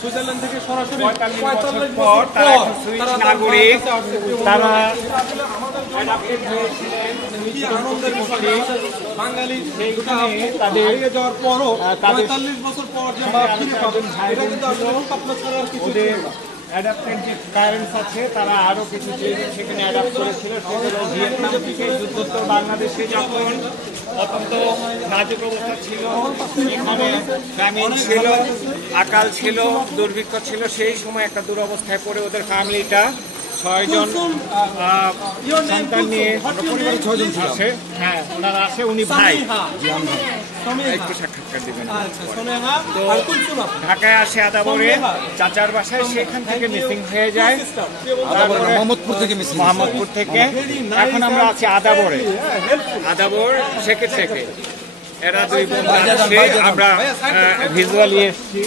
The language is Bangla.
সুইজারল্যান্ড থেকে সরাসরি 45 বছর পর তারা এখন সুইস নাগরিক। তারা আনন্দের বিষয় বাঙালি তাদের হারিয়ে যাওয়ার পরও 45 বছর পর যে ফিরে পাবেন এটা কিন্তু আসলে স্বপ্ন ছাড়া আর কিছু ছিল না। অ্যাডাপ্টেড যে প্যারেন্টস আছে তারা আরো কিছু জিনিস সেখানে অ্যাডাপ্ট করেছিল। সেগুলো ভিয়েতনাম থেকে যুদ্ধোত্তর বাংলাদেশে যখন অত্যন্ত নাজুক অবস্থা ছিল, এখানে ফ্যামিন ছিল, আকাল ছিল, দুর্ভিক্ষ ছিল, সেই সময় একটা দুরবস্থায় পড়ে ওদের ফ্যামিলিটা 6 জন সন্তান নিয়ে আসে। হ্যাঁ, ওনারা আসে, উনি ভাই একটু সাক্ষাৎকার দিবেন। তো ঢাকায় আসে আদাবরে চাচার বাসায়, সেখান থেকে মিসিং হয়ে যায় মোহাম্মদপুর থেকে। এখন আমরা আছি আদাবরে, আদাবর শেখে থেকে। এরা দুই বোন, আমরা ভিজুয়ালি এসেছি।